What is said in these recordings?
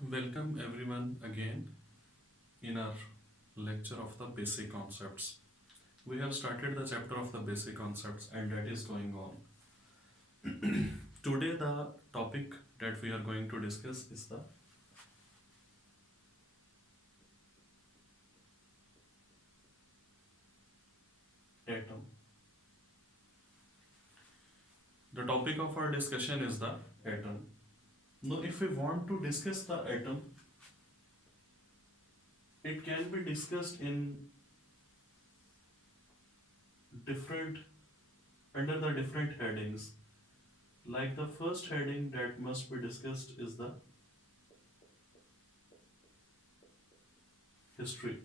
Welcome everyone again in our lecture of the basic concepts. We have started the chapter of the basic concepts and that is going on. Today the topic that we are going to discuss is the atom. The topic of our discussion is the atom. Now if we want to discuss the atom, it can be discussed in different under the different headings. Like the first heading that must be discussed is the history.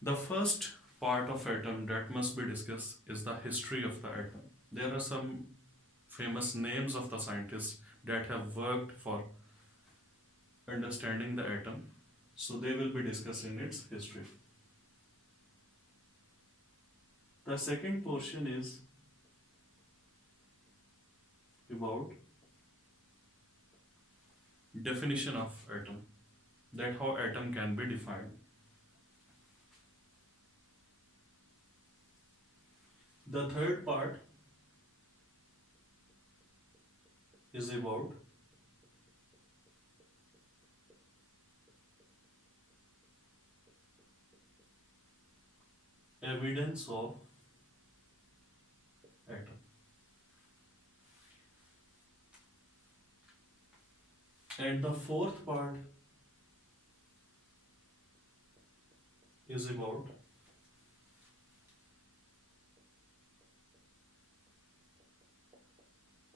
The first part of atom that must be discussed is the history of the atom. There are some famous names of the scientists that have worked for understanding the atom, so they will be discussing its history. The second portion is about definition of atom, that how atom can be defined. The third part is about evidence of atom. And the fourth part is about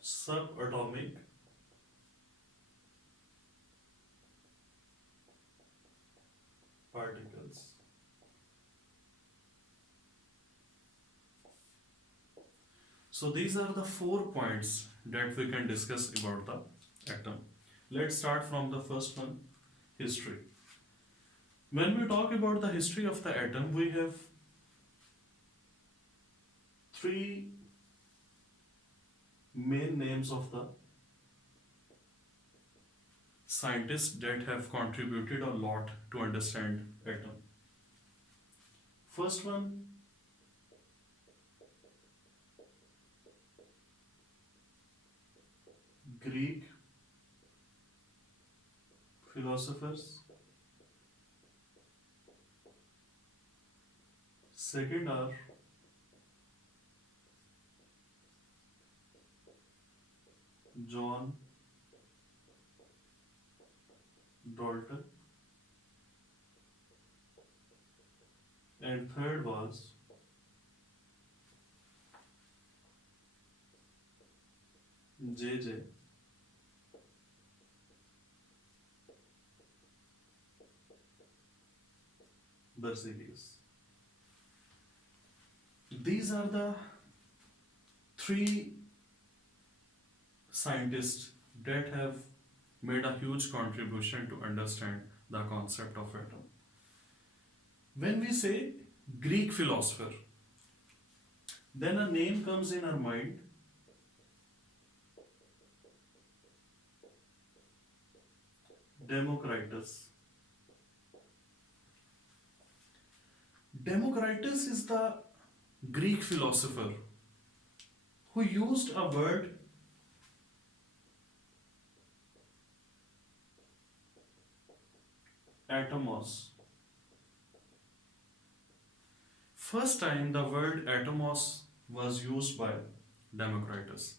subatomic particles. So these are the 4 points that we can discuss about the atom. Let's start from the first one, history. When we talk about the history of the atom, we have three main names of the scientists that have contributed a lot to understand atom. First one, Greek philosophers. Second are John Dalton, and third was J.J. Berzelius. These are the three scientists that have made a huge contribution to understand the concept of atom. When we say Greek philosopher, then a name comes in our mind, Democritus. Democritus is the Greek philosopher who used a word atomos. First time the word atomos was used by Democritus.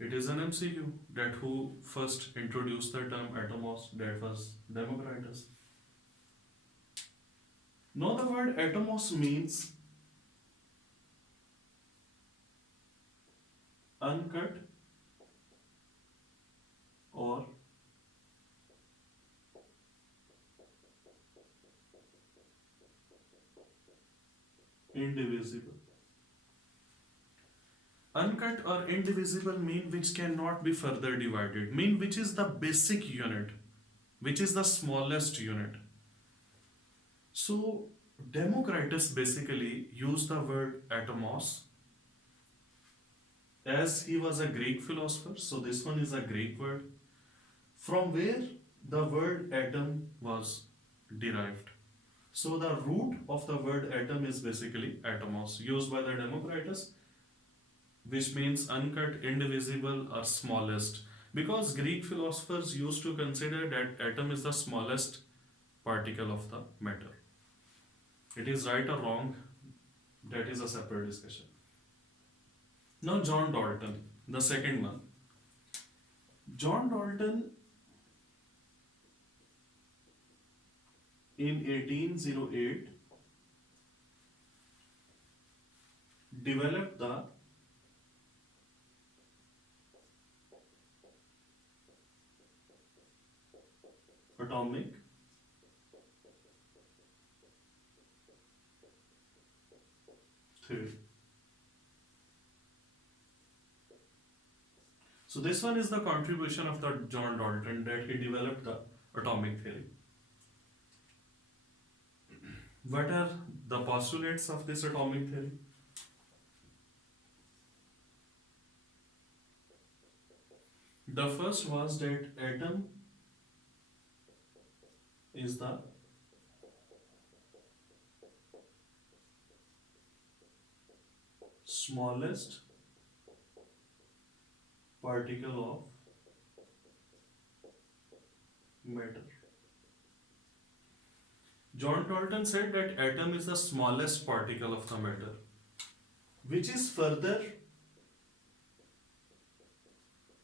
It is an MCQ that who first introduced the term atomos, that was Democritus. Now the word atomos means uncut or indivisible. Uncut or indivisible mean which cannot be further divided, mean which is the basic unit, which is the smallest unit. So Democritus basically used the word atomos as he was a Greek philosopher, so this one is a Greek word, from where the word atom was derived. So the root of the word atom is basically atomos, used by the Democritus, which means uncut, indivisible, or smallest. Because Greek philosophers used to consider that atom is the smallest particle of the matter. It is right or wrong, that is a separate discussion. Now, John Dalton, the second one. John Dalton in 1808 developed the atomic theory. So this one is the contribution of the John Dalton, that he developed the atomic theory. What are the postulates of this atomic theory? The first was that atom is the smallest particle of matter. John Dalton said that atom is the smallest particle of the matter, which is further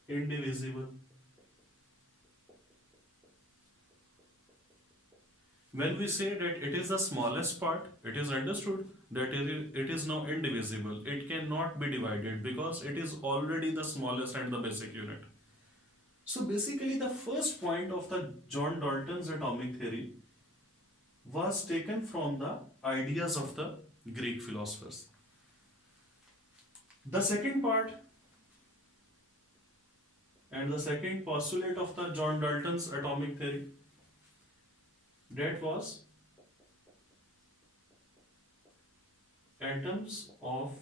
indivisible. When we say that it is the smallest part, it is understood that it is now indivisible. It cannot be divided because it is already the smallest and the basic unit. So basically the first point of the John Dalton's atomic theory was taken from the ideas of the Greek philosophers. The second part and the second postulate of the John Dalton's atomic theory, that was atoms of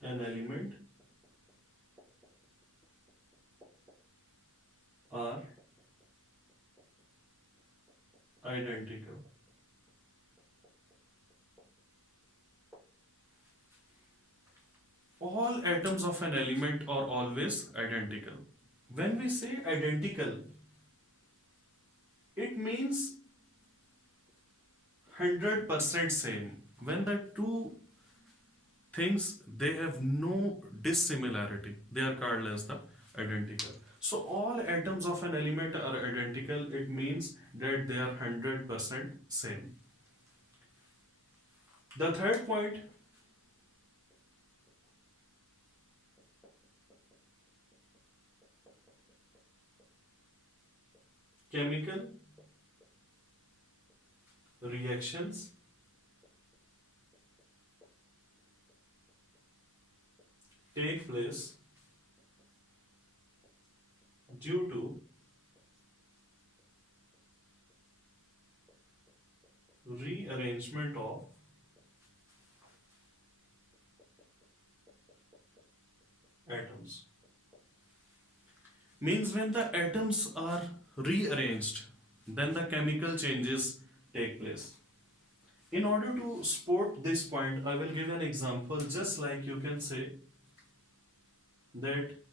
an element are identical. All atoms of an element are always identical. When we say identical, it means 100% same. When the two things, they have no dissimilarity, they are called as the identical. So all atoms of an element are identical. It means that they are 100% same. The third point, chemical reactions take place due to rearrangement of atoms. Means when the atoms are rearranged, then the chemical changes take place. In order to support this point, I will give an example. Just like you can say that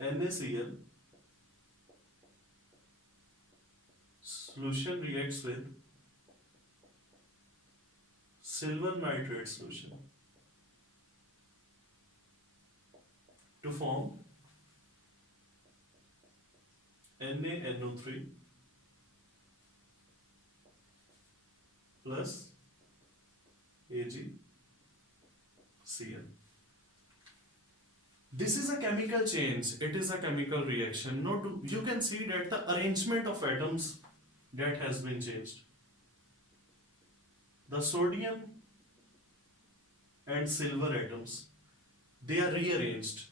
NaCl solution reacts with silver nitrate solution to form NaNO3 plus AgCl. This is a chemical change, it is a chemical reaction. Note, you can see that the arrangement of atoms that has been changed. The sodium and silver atoms, they are rearranged.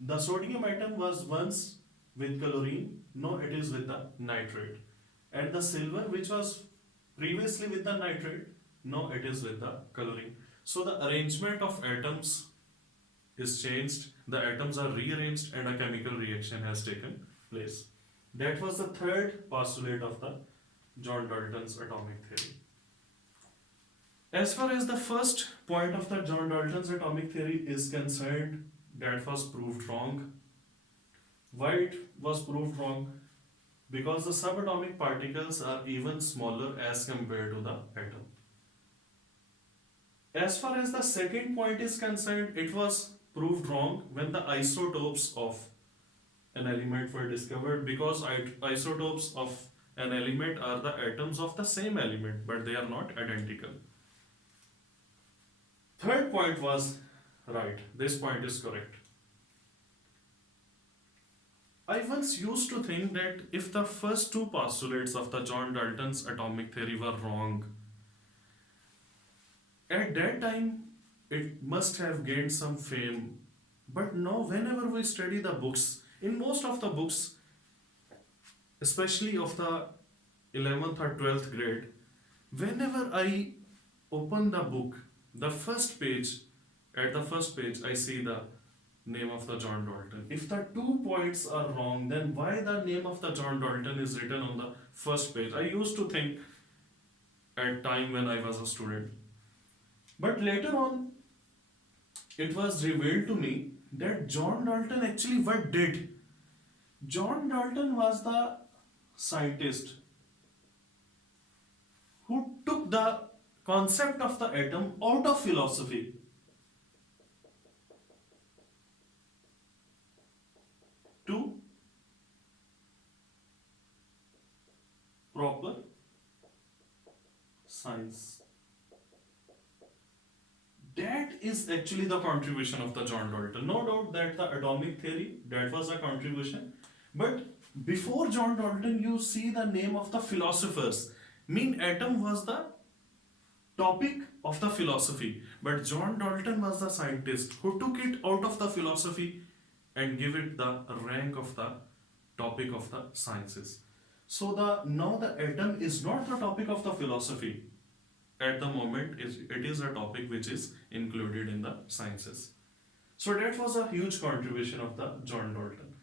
The sodium atom was once with chlorine, now it is with the nitrate. And the silver, which was previously with the nitrate, No, it is with the coloring. So the arrangement of atoms is changed, the atoms are rearranged, and a chemical reaction has taken place. That was the third postulate of the John Dalton's atomic theory. As far as the first point of the John Dalton's atomic theory is concerned, that was proved wrong. Why it was proved wrong? Because the subatomic particles are even smaller as compared to the atom. As far as the second point is concerned, it was proved wrong when the isotopes of an element were discovered, because isotopes of an element are the atoms of the same element, but they are not identical. Third point was right. This point is correct. I once used to think that if the first two postulates of the John Dalton's atomic theory were wrong, at that time it must have gained some fame. But now, whenever we study the books, in most of the books, especially of the 11th or 12th grade, whenever I open the book, the first page, at the first page, I see the name of the John Dalton. If the 2 points are wrong, then why the name of the John Dalton is written on the first page? I used to think at time when I was a student. But later on, it was revealed to me that John Dalton actually what did? John Dalton was the scientist who took the concept of the atom out of philosophy to proper science. That is actually the contribution of the John Dalton. No doubt that the atomic theory, that was a contribution. But before John Dalton, you see the name of the philosophers. Mean atom was the topic of the philosophy. But John Dalton was the scientist who took it out of the philosophy and give it the rank of the topic of the sciences. So now the atom is not the topic of the philosophy. At the moment, it is a topic which is included in the sciences. So that was a huge contribution of the John Dalton.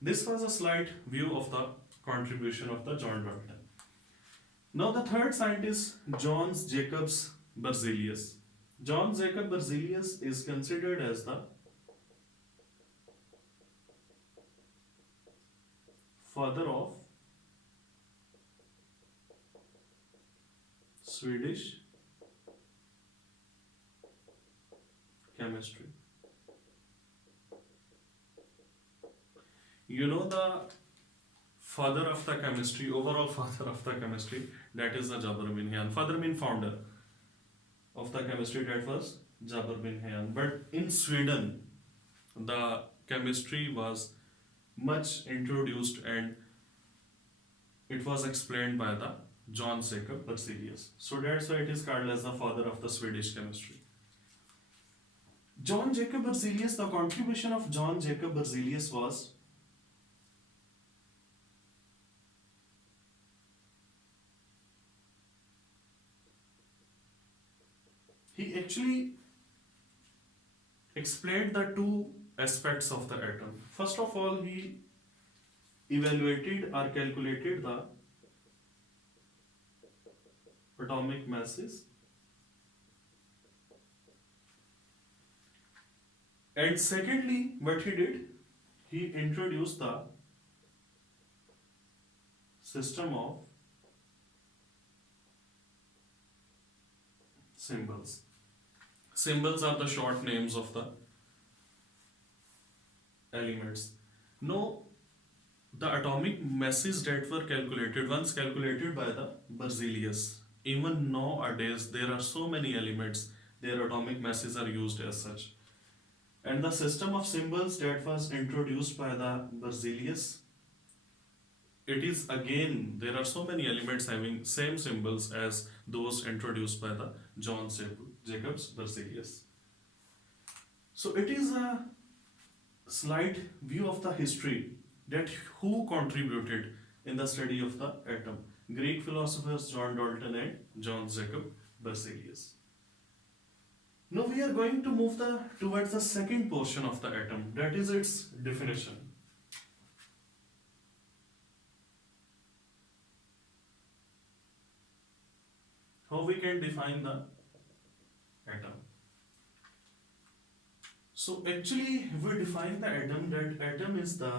This was a slight view of the contribution of the John Dalton. Now the third scientist, John Jacob Berzelius. John Jacob Berzelius is considered as the father of Swedish chemistry. You know the father of the chemistry, overall father of the chemistry, that is the Jaber bin Hayyan. Father mean founder of the chemistry, that was Jaber bin Hayyan. But in Sweden, the chemistry was much introduced and it was explained by the John Jacob Berzelius. So that's why it is called as the father of the Swedish chemistry. John Jacob Berzelius, the contribution of John Jacob Berzelius was he actually explained the two aspects of the atom. First of all, he evaluated or calculated the atomic masses, and secondly, what he did, he introduced the system of symbols. Symbols are the short names of the elements. Now, the atomic masses that were calculated, once calculated by the Berzelius, even nowadays there are so many elements, their atomic masses are used as such. And the system of symbols that was introduced by the Berzelius, it is again, there are so many elements having same symbols as those introduced by the John Jacob Berzelius. So it is a slight view of the history that who contributed in the study of the atom. Greek philosophers John Dalton and John Jacob Berzelius. Now we are going to move towards the second portion of the atom, that is its definition. How we can define the atom? So actually we define the atom that atom is the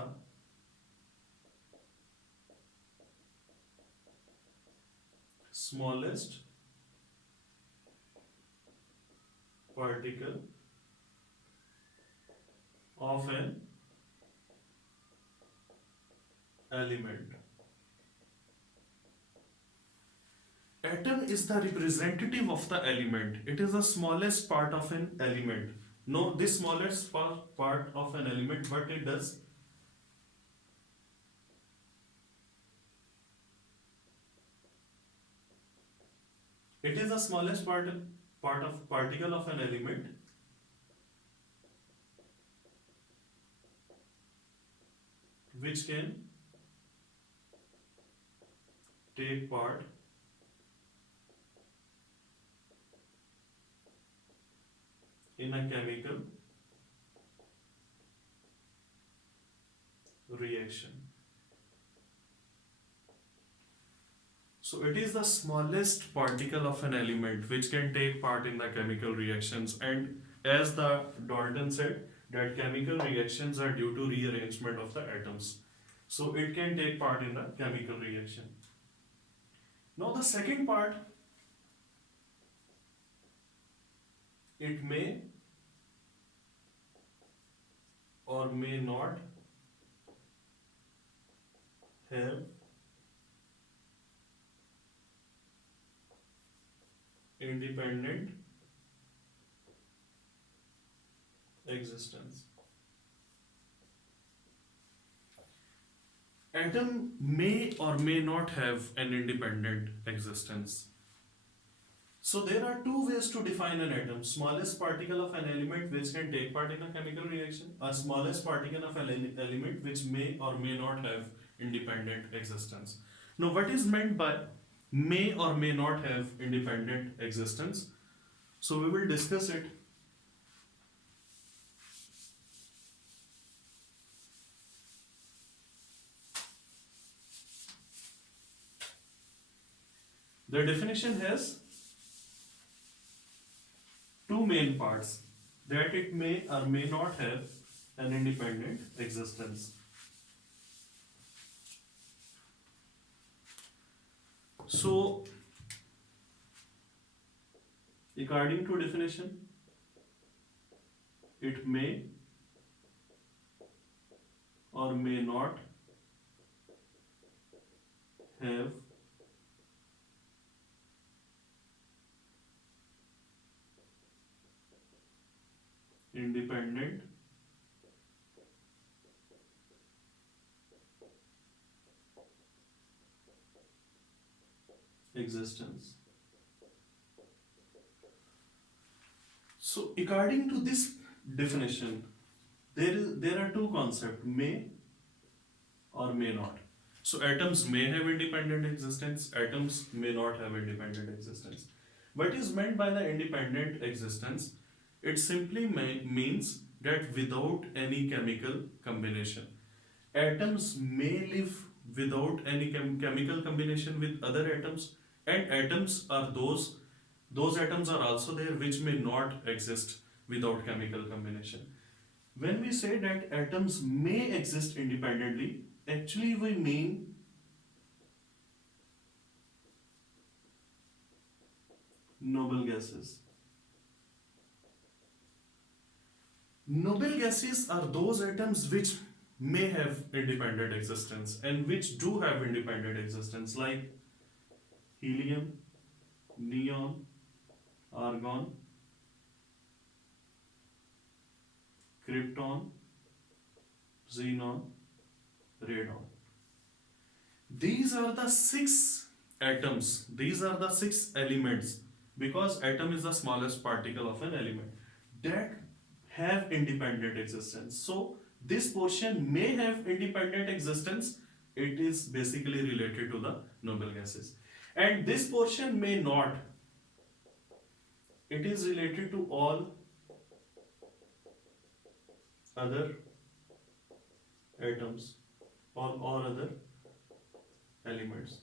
smallest particle of an element. Atom is the representative of the element. It is the smallest part of an element. No, this smallest part of an element, what it does? It is the smallest particle of an element which can take part in a chemical reaction. So it is the smallest particle of an element which can take part in the chemical reactions, and as the Dalton said, that chemical reactions are due to rearrangement of the atoms. So it can take part in the chemical reaction. Now the second part, it may or may not have independent existence. Atom may or may not have an independent existence. So there are two ways to define an atom. Smallest particle of an element which can take part in a chemical reaction, or smallest particle of an element which may or may not have independent existence. Now what is meant by may or may not have independent existence? So we will discuss it. The definition has two main parts, that it may or may not have an independent existence. So, according to definition, it may or may not have independent existence. So according to this definition, there are two concepts, may or may not. So atoms may have independent existence, atoms may not have independent existence. What is meant by the independent existence? It simply means that without any chemical combination. Atoms may live without any chemical combination with other atoms, and atoms are those atoms are also there which may not exist without chemical combination. When we say that atoms may exist independently, actually we mean noble gases. Noble gases are those atoms which may have independent existence and which do have independent existence, like helium, neon, argon, krypton, xenon, radon. These are the 6 atoms, these are the 6 elements, because atom is the smallest particle of an element, that have independent existence. So this portion may have independent existence, it is basically related to the noble gases. And this portion may not, It is related to all other atoms, all other elements.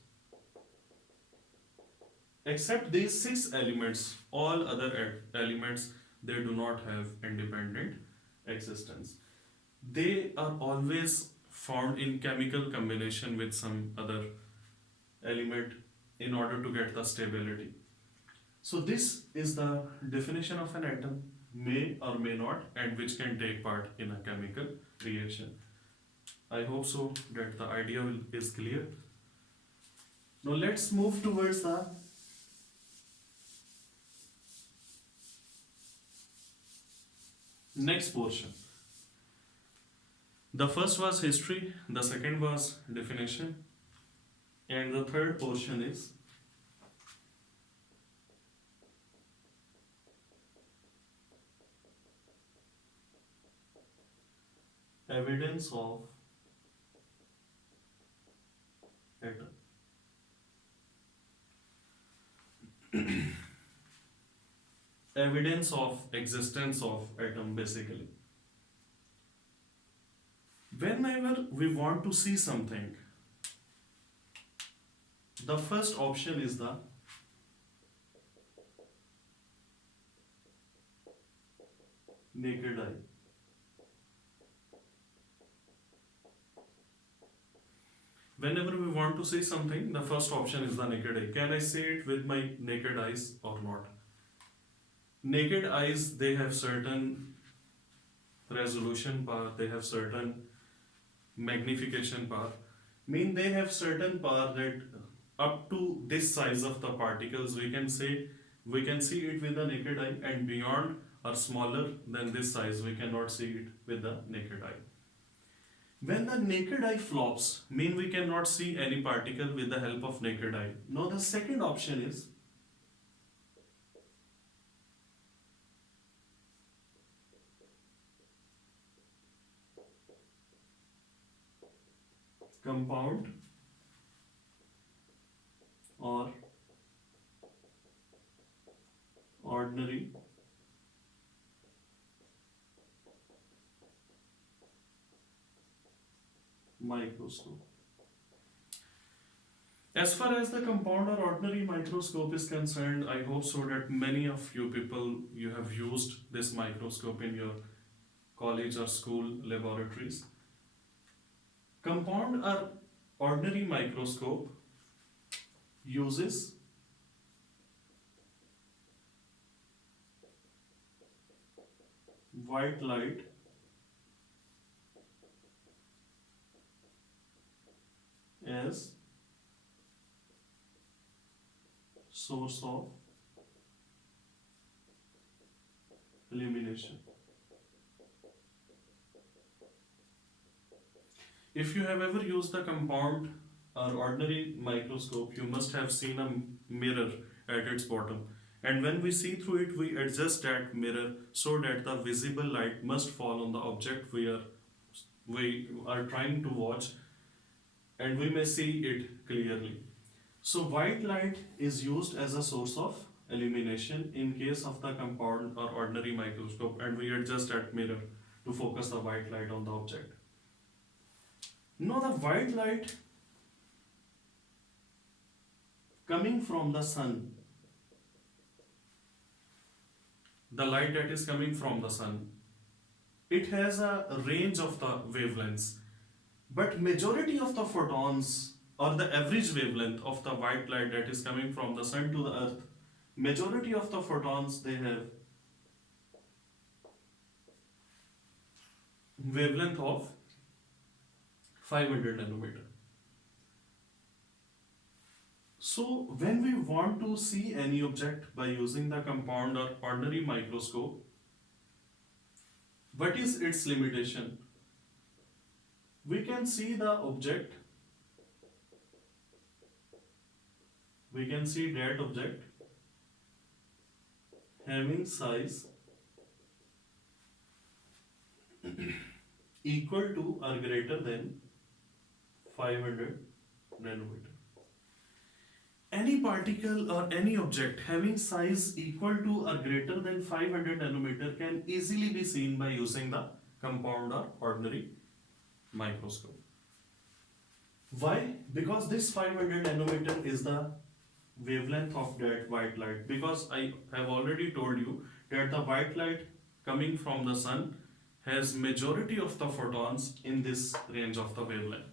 Except these six elements, all other elements, they do not have independent existence. They are always found in chemical combination with some other element in order to get the stability. So this is the definition of an atom, may or may not, and which can take part in a chemical reaction. I hope so that the idea is clear. Now let's move towards the next portion. The first was history, the second was definition, and the third portion is evidence of atom. Evidence of existence of atom basically. Whenever we want to see something, the first option is the naked eye. Whenever we want to see something, the first option is the naked eye. Can I see it with my naked eyes or not? Naked eyes, they have certain resolution power, they have certain magnification power. Mean they have certain power that up to this size of the particles we can see it with the naked eye, and beyond or smaller than this size we cannot see it with the naked eye. When the naked eye flops, mean we cannot see any particle with the help of naked eye. Now the second option is compound or ordinary microscope. As far as the compound or ordinary microscope is concerned, I hope so that many of you people, you have used this microscope in your college or school laboratories. Compound or ordinary microscope uses white light as source of illumination. If you have ever used the compound or ordinary microscope, you must have seen a mirror at its bottom. And when we see through it, we adjust that mirror so that the visible light must fall on the object we are trying to watch, and we may see it clearly. So white light is used as a source of illumination in case of the compound or ordinary microscope, and we adjust that mirror to focus the white light on the object. Now the white light coming from the sun, the light that is coming from the sun, it has a range of the wavelengths, but majority of the photons or the average wavelength of the white light that is coming from the sun to the earth, majority of the photons, they have wavelength of 500 nanometer. So when we want to see any object by using the compound or ordinary microscope, what is its limitation? We can see the object, we can see that object having size equal to or greater than 500 nanometer. any particle or any object having size equal to or greater than 500 nanometer can easily be seen by using the compound or ordinary microscope. Why? Because this 500 nanometer is the wavelength of that white light. Because I have already told you that the white light coming from the sun has majority of the photons in this range of the wavelength.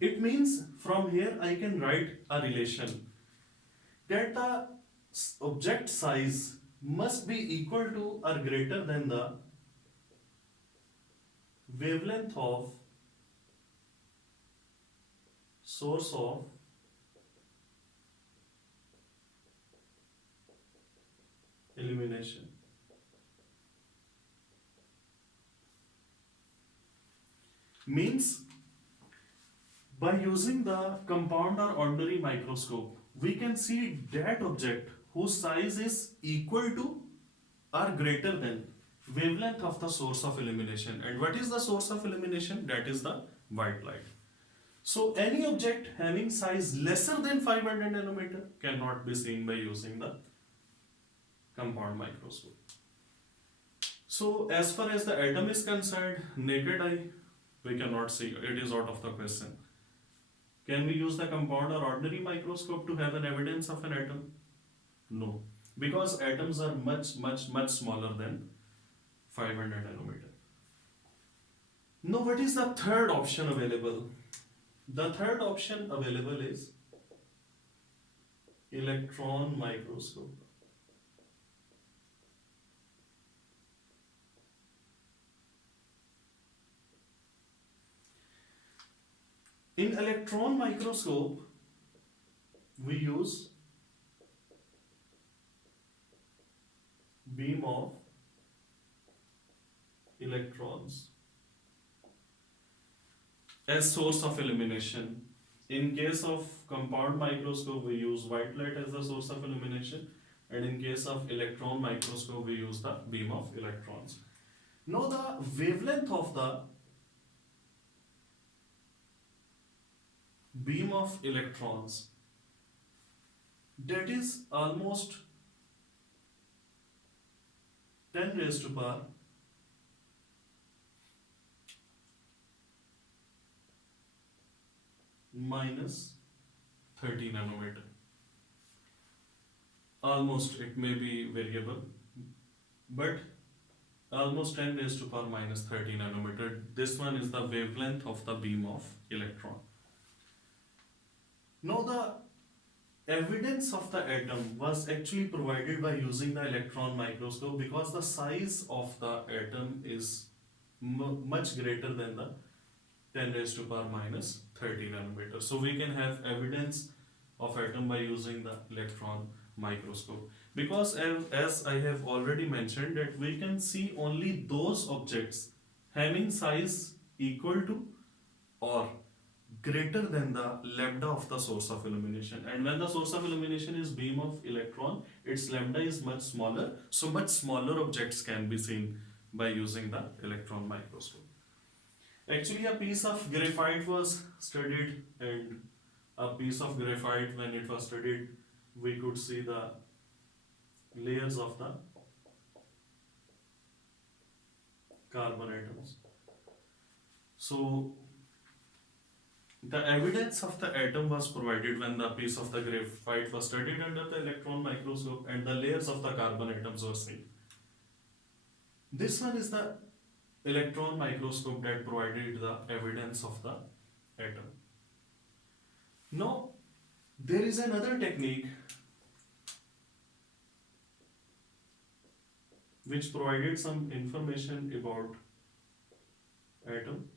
It means from here I can write a relation that the object size must be equal to or greater than the wavelength of source of illumination. Means by using the compound or ordinary microscope, we can see that object whose size is equal to or greater than wavelength of the source of illumination. And what is the source of illumination? That is the white light. So any object having size lesser than 500 nanometer cannot be seen by using the compound microscope. So as far as the atom is concerned, naked eye we cannot see, it is out of the question. Can we use the compound or ordinary microscope to have an evidence of an atom? No, because atoms are much smaller than 500 nanometer. Now what is the third option available? The third option available is electron microscope. In electron microscope, we use beam of electrons as source of illumination. In case of compound microscope, we use white light as the source of illumination, and in case of electron microscope, we use the beam of electrons. Now the wavelength of the beam of electrons, that is almost 10 raised to power minus 30 nanometer. Almost, it may be variable, but almost 10 raised to power minus 30 nanometer. This one is the wavelength of the beam of electron. Now the evidence of the atom was actually provided by using the electron microscope, because the size of the atom is much greater than the 10 raised to power minus 30 nanometer. So we can have evidence of atom by using the electron microscope, because as I have already mentioned that we can see only those objects having size equal to or greater than the lambda of the source of illumination. And when the source of illumination is beam of electron, its lambda is much smaller, so much smaller objects can be seen by using the electron microscope. Actually, a piece of graphite was studied, and a piece of graphite, when it was studied, we could see the layers of the carbon atoms. So the evidence of the atom was provided when the piece of the graphite was studied under the electron microscope and the layers of the carbon atoms were seen. This one is the electron microscope that provided the evidence of the atom. Now, there is another technique which provided some information about atom,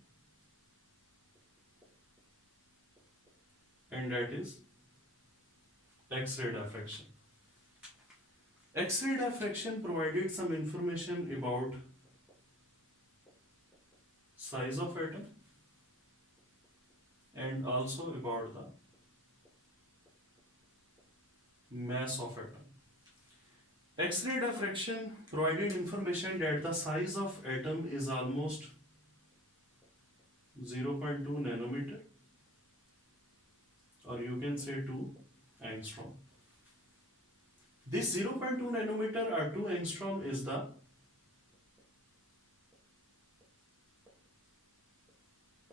and that is X-ray diffraction. X-ray diffraction provided some information about size of atom and also about the mass of atom. X-ray diffraction provided information that the size of atom is almost 0.2 nanometer, or you can say 2 angstrom. This 0.2 nanometer or 2 angstrom is the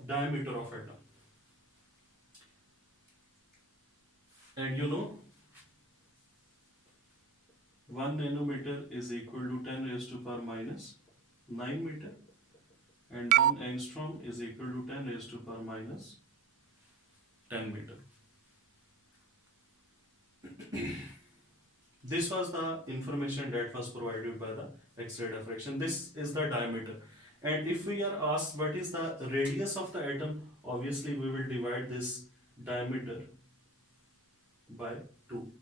diameter of atom. And you know, 1 nanometer is equal to 10 raised to power minus 9 meter, and 1 angstrom is equal to 10 raised to power minus 10 meter. This was the information that was provided by the X-ray diffraction. This is the diameter. And if we are asked what is the radius of the atom, obviously we will divide this diameter by 2.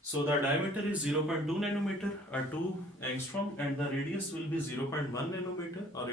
So the diameter is 0.2 nanometer or 2 angstrom, and the radius will be 0.1 nanometer, or